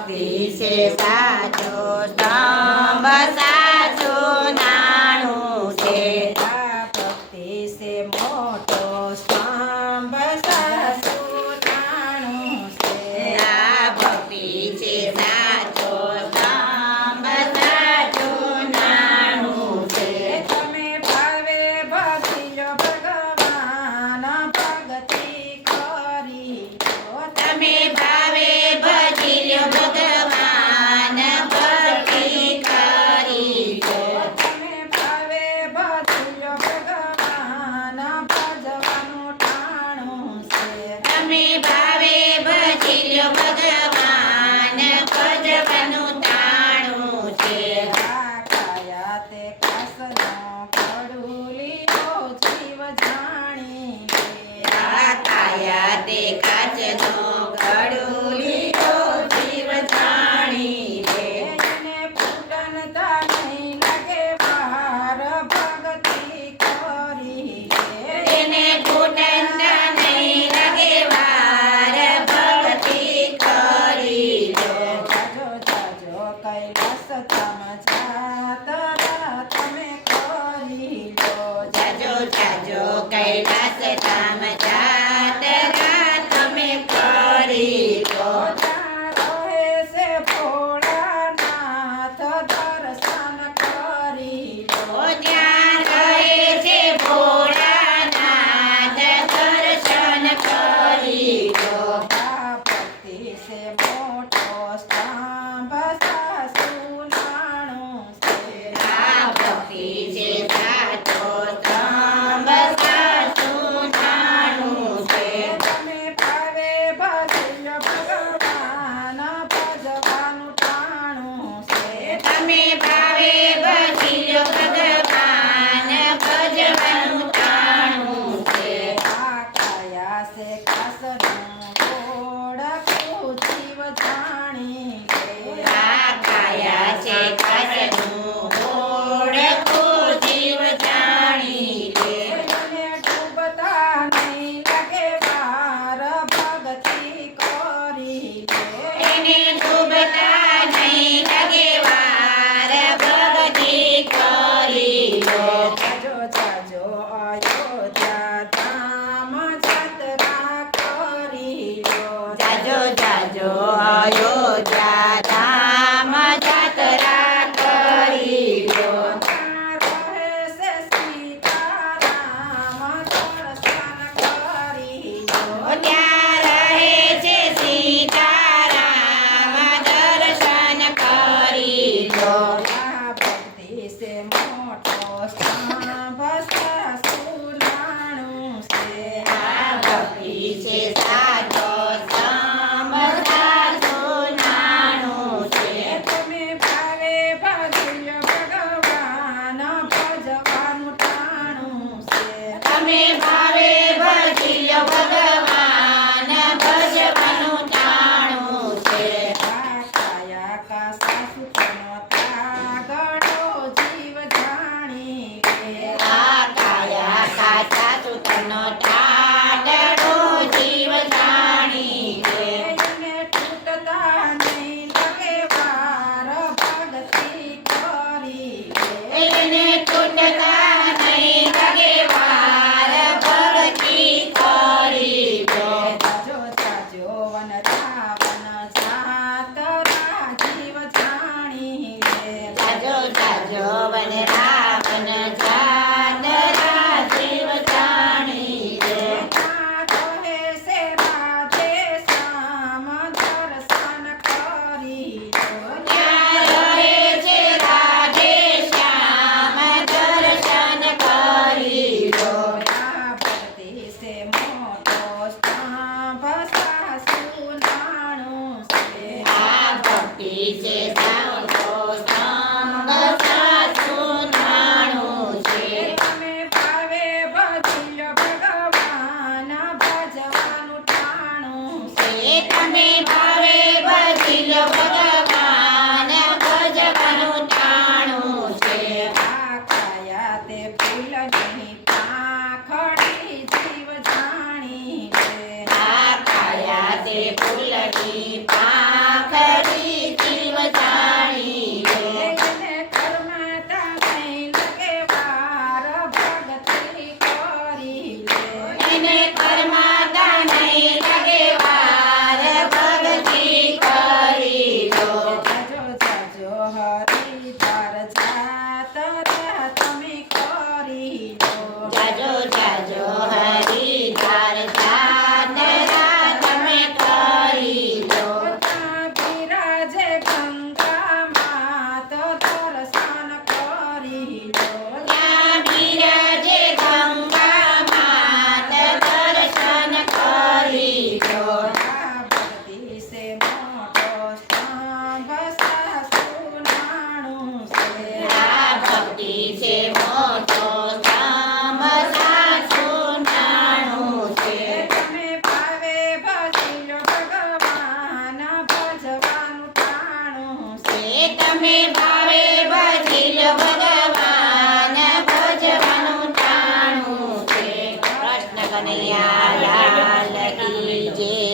ભક્તિ છે સાચો સ્તંભ સાચું નાણું છે આ ભક્તિ છે મોટો સ્તંભ સાચું નાણું છે આ ભક્તિ છે સાચો સ્તંભ સાચું નાણું છે તમે ભાવે ભક્તિ લો ભગવાન ભક્તિ કરી લો તમે ભાવે ભજી લ્યો ભગવાન ભક્તિ કરી લો તમે ભાવે ભક્તિ લો ભગવાન ભજવાનું ટાણું છે તમે ભાવે ભજી લ્યો ભગવાન ભજવાનું તાણું છે આ કાયા તે કાસનો કડુલીઓ જીવ જાણી લે આ કાયા તે કાચનો ઘડુલીઓ જીવ જાણી લે એને ફૂટનતા નહીં લાગે બહાર ભક્તિ કરી લે તેને ઘૂંટણતા નહીં લાગે વાર ભક્તિ કરી લો જાજો જાજો કૈલાસ તમ જાતરા તમે કરી લો જાજો જાજો કૈલાસ ધામ જાતરા તમે કરી લો ત્યાં રહે છે ભોળાનાથ દર્શન કરી લો ઓ ત્યાં રહે છે ભોળાનાથ દર્શન કરી લો આ ભક્તિ છે મોટો સ્તંભ સાસુ નાણું છે આ ભક્તિ છે સાચો સ્તંભ સાચું નાણું છે તમે ભાવે ભજ્ય ભગવાન ભજવાનું ટાણું છે તમે ભાવે ભજી લ્યો ભગવાન ભજવાનું તાણું છે આ કાયા છે કાસનું ઓળખું જીવ જાણી લે આ કાયા છે કાચનું ઓળખું જીવ જાણી લે એને ડૂબતા નહીં લાગે વાર ભક્તિ કરી લે એને ડૂબતા નહીં લાગે વાર ભક્તિ કરી લો જાજો જાજો અયોધ્યા ધામ જાત્રા કરી લો જાજો જાજો અયોધ્યા ધામ જાત્રા કરી લો ત્યાં રહે છે સીતારામ દર્શન કરી લો ત્યાં રહે છે સીતારામ દર્શન કરી લો આ ભક્તિ છે મોટો સ્તંભ સાસુ નાણું છે આ ભક્તિ છે સાચો સ્તંભ સાચું નાણું છે તમે ભાવે ભજ્ય ભગવાન ભજવાનું ટાણું છે તમે ભાવે ભજી લ્યો ભગવાન ભજવાનું તાણું છે આ કાયા કા સાસુ તનો ત્યાગડો જીવ જાણી લે આ કાયા કાચા સૂતનો ટાટડો જીવ જાણી લે એને તૂટતા નહીં લાગે વાર ભક્તિ કરી લે એને તૂટતા નહીં લાગે વાર ભક્તિ કરી લો જાજો જાજો વન જાવન જાતરા જીવ જાણી લે જાજો જાજો વન રાવણ જાતરા જીવ જાણી લે ત્યાં રહે છે રાધે શ્યામ દર્શન કરી લો ત્યાં રહે છે રાધે શ્યામ દર્શન કરી લો આ ભક્તિ છે મોટો સ્તંભ સાસુ નાણું છે આ ભક્તિ છે સાચો સ્તંભ સાચું નાણું છે તમે ભાવે ભજ્ય ભગવાન ભજવાનું ટાણું છે એ તમે ભાવે ભજી લો ભગવાન ભજવાનું તાણું છે આ કાયા તે ફૂલની પાંખડી જીવ જાણી લે આ કાયા તે ફૂલની પાંખડી તમે ભાવે ભજી લો ભગવાન ભજવાનું ટાણું છે કૃષ્ણ કનૈયા લાલ કી જય